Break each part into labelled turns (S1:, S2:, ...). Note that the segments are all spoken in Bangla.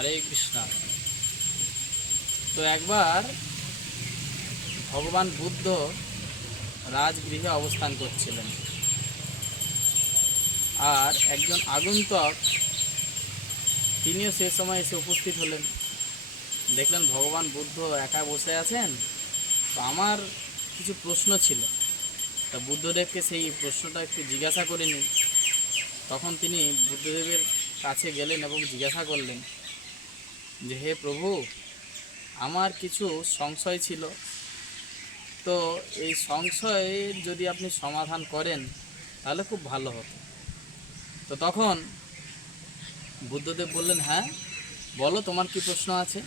S1: হরে কৃষ্ণ। তো একবার ভগবান বুদ্ধ রাজগৃহে অবস্থান করছিলেন। আর একজন আগন্তক, তিনিও সে সময় এসে উপস্থিত হলেন। দেখলেন ভগবান বুদ্ধ একা বসে আছেন। তো আমার কিছু প্রশ্ন ছিল। তা বুদ্ধদেবকে সেই প্রশ্নটা একটু জিজ্ঞাসা করে নিই। তখন তিনি বুদ্ধদেবের কাছে গেলেন এবং জিজ্ঞাসা করলেন যে হে প্রভু, আমার কিছু সংশয় ছিল। তো এই সংশয়ের যদি আপনি সমাধান করেন, তাহলে খুব ভালো হতো। তো তখন বুদ্ধদেব বললেন হ্যাঁ বলো তোমার কি প্রশ্ন আছে?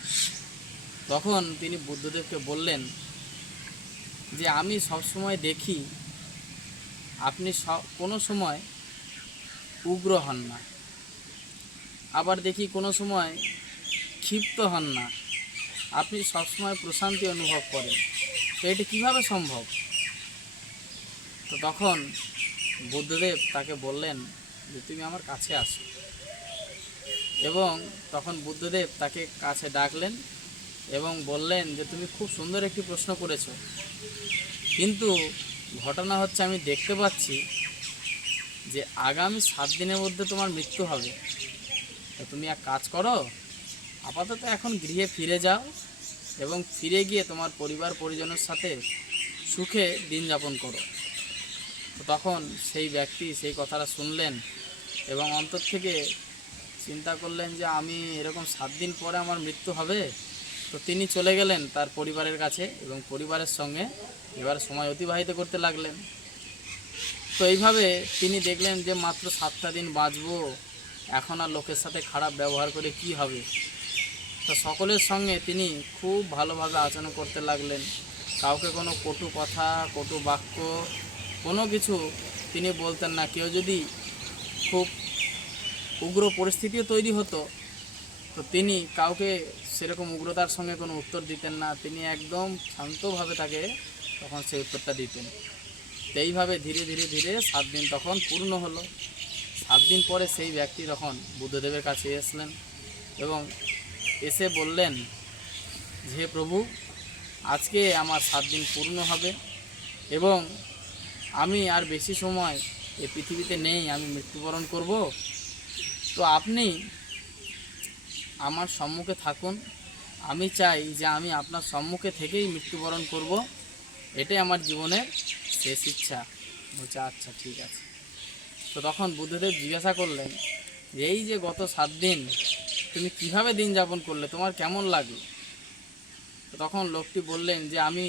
S1: তখন তিনি বুদ্ধদেবকে বললেন যে, আমি সবসময় দেখি, আপনি কোনো সময় উগ্র হন না। আবার দেখি কোনো সময় ক্ষিপ্ত হন না। আপনি সবসময় প্রশান্তি অনুভব করেন। তো এটি কীভাবে সম্ভব? তো তখন বুদ্ধদেব তাকে বললেন যে, তুমি আমার কাছে আসো। এবং তখন বুদ্ধদেব তাকে কাছে ডাকলেন এবং বললেন যে, তুমি খুব সুন্দর একটি প্রশ্ন করেছ। কিন্তু ঘটনা হচ্ছে আমি দেখতে পাচ্ছি যে, আগামী সাত দিনের মধ্যে তোমার মৃত্যু হবে। তো তুমি এক কাজ করো আপাতত এখন গৃহে ফিরে যাও এবং ফিরে গিয়ে তোমার পরিবার পরিজনের সাথে সুখে দিন যাপন করো। তো তখন সেই ব্যক্তি সেই কথাটা শুনলেন এবং অন্তর থেকে চিন্তা করলেন যে আমি এরকম সাত দিন পরে আমার মৃত্যু হবে। তো তিনি চলে গেলেন তার পরিবারের কাছে এবং পরিবারের সঙ্গে এবার সময় অতিবাহিত করতে লাগলেন। তো এইভাবে তিনি দেখলেন যে মাত্র সাতটা দিন বাঁচবো, এখন আর লোকের সাথে খারাপ ব্যবহার করে কি হবে? তো সকলের সঙ্গে তিনি খুব ভালোভাবে আচরণ করতে লাগলেন। কাউকে কোনো কটু কথা, কটু বাক্য, কোনো কিছু তিনি বলতেন না। কেউ যদি খুব উগ্র পরিস্থিতিও তৈরি হতো, তো তিনি কাউকে সেরকম উগ্রতার সঙ্গে কোনো উত্তর দিতেন না। তিনি একদম শান্তভাবে তাকে তখন সেই উত্তরটা দিতেন। তো এইভাবে ধীরে ধীরে ধীরে সাত দিন তখন পূর্ণ হলো। সাত দিন পরে সেই ব্যক্তি তখন বুদ্ধদেবের কাছে এসলেন এবং এসে বললেন যে প্রভু, আজকে আমার সাত দিন পূর্ণ হবে এবং আমি আর বেশি সময় এই পৃথিবীতে নেই, আমি মৃত্যুবরণ করব। তো আপনি আমার সম্মুখে থাকুন। আমি চাই যে আমি আপনার সম্মুখে থেকেই মৃত্যুবরণ করব। এটাই আমার জীবনের শেষ ইচ্ছা। বলছে আচ্ছা ঠিক আছে। তো তখন বুদ্ধদেব জিজ্ঞাসা করলেন, এই যে গত সাত দিন তুমি কীভাবে দিন যাপন করলে? তোমার কেমন লাগল? তখন লোকটি বললেন যে, আমি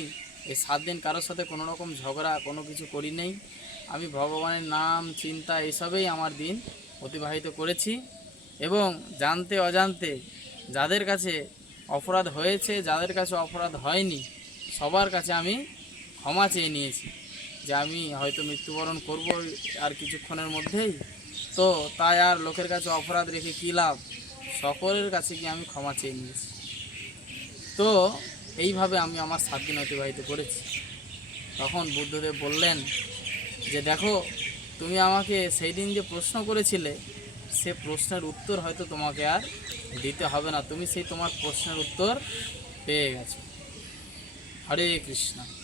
S1: এই সাত দিন কারোর সাথে কোনো রকম ঝগড়া, কোনো কিছু করি নেই। আমি ভগবানের নাম, চিন্তা এসবেই আমার দিন অতিবাহিত করেছি এবং জানতে অজান্তে যাদের কাছে অপরাধ হয়েছে, যাদের কাছে অপরাধ হয়নি, সবার কাছে আমি ক্ষমা চেয়ে নিয়েছি যে, আমি হয়তো মৃত্যুবরণ করব আর কিছুক্ষণের মধ্যেই। তো তাই আর লোকের কাছে অপরাধ রেখে কী লাভ? সকলের কাছে গিয়ে আমি ক্ষমা চেয়ে নিয়েছি। তো এইভাবে আমি আমার সাত দিন অতিবাহিত করেছি। তখন বুদ্ধদেব বললেন যে, দেখো, তুমি আমাকে সেই দিন যে প্রশ্ন করেছিলে, সে প্রশ্নের উত্তর হয়তো তোমাকে আর দিতে হবে না। তুমি সেই তোমার প্রশ্নের উত্তর পেয়ে গেছো। হরে কৃষ্ণ।